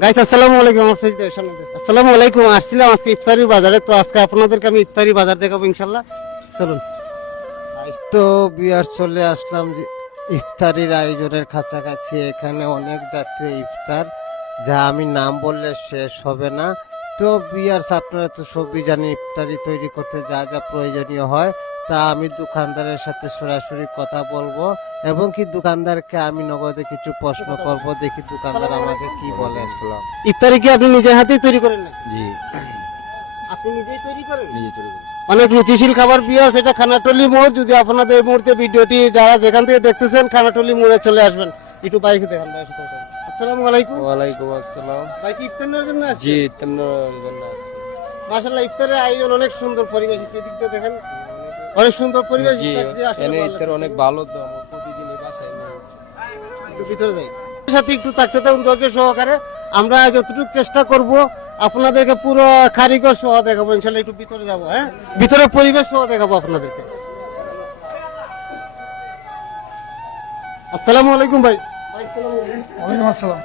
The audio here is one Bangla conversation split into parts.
গাইস আসসালামু আলাইকুম, আমার ফেসবুক সামনে আসসালামু আলাইকুম, আসছিলাম আজকে ইফতারি বাজারে, তো আজকে আপনাদেরকে আমি ইফতারি বাজার দেখাবো ইনশাল্লাহ চলুন। তো বিয়ার চলে আসলাম যে ইফতারির আয়োজনের কাছাকাছি, এখানে অনেক জাতীয় ইফতার, যা আমি নাম বললে শেষ হবে না। তো বিয়ার্স, আপনারা তো সবই জানেন, ইফতারি তৈরি করতে যা যা প্রয়োজনীয় হয়। তা আমি দোকানদারের সাথে সরাসরি কথা বলব এবং কি দোকানদারকে আমি নগদে কিছু প্রশ্ন করব দেখি দোকানদার আমাকে কি বলে। আসলাম ইফতারি কি আপনি নিজের হাতেই তৈরি করেন না জি। আপনি নিজেই তৈরি করেন? নিজে তৈরি করি। অনেক রুচিশীল খাবার বিয়াস এটা খানাটলি মোড়। যদি আপনাদের এই মুহূর্তে ভিডিওটি যারা যেখান থেকে দেখতেছেন খানাটলি মোড়ে চলে আসবেন। একটু বাইকে দেখান ভাই। আসসালামু আলাইকুম। ওয়ালাইকুম আসসালাম। ভাই কি ইফতার নেওয়ার জন্য? জি তেমন জন্য আছে মাশাআল্লাহ ইফতারের আয়োজন অনেক সুন্দর পরিবেশ। দিয়ে দেখেন অনেক সুন্দর পরিবেশ। অনেক ভালো তো প্রতিদিন ভিতরে যাই। সাথে একটু থাকতে থাকুন ধৈর্য সহকারে। আমরা যতটুকু চেষ্টা করব আপনাদেরকে পুরো কারিগর সহ দেখাবো। ইনশাল্লাহ একটু ভিতরে যাব হ্যাঁ? ভিতরে পরিবেশ সহ দেখাবো আপনাদেরকে। আসসালামু আলাইকুম ভাই। আসসালামু আলাইকুম। ওয়ালাইকুম আসসালাম।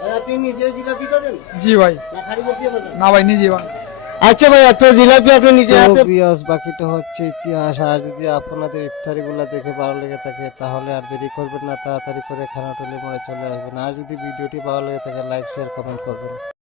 ভাই, আপনি নিজে জিলাপি বাজেন জি ভাই। না কারিগর দিয়ে না ভাই নিজে বানাই। আচ্ছা ভাই, এত জিলাপি আপনি নিজে হাতে বিয়স, বাকিটা হচ্ছে ইতিহাস। আর যদি আপনাদের ইফতারিগুলো দেখে ভালো লেগে থাকে, তাহলে আর দেরি করবেন না, তাড়াতাড়ি করে খানা টলে মোড়ে চলে আসবেন। আর যদি ভিডিওটি ভালো লেগে থাকে, লাইক শেয়ার কমেন্ট করবেন।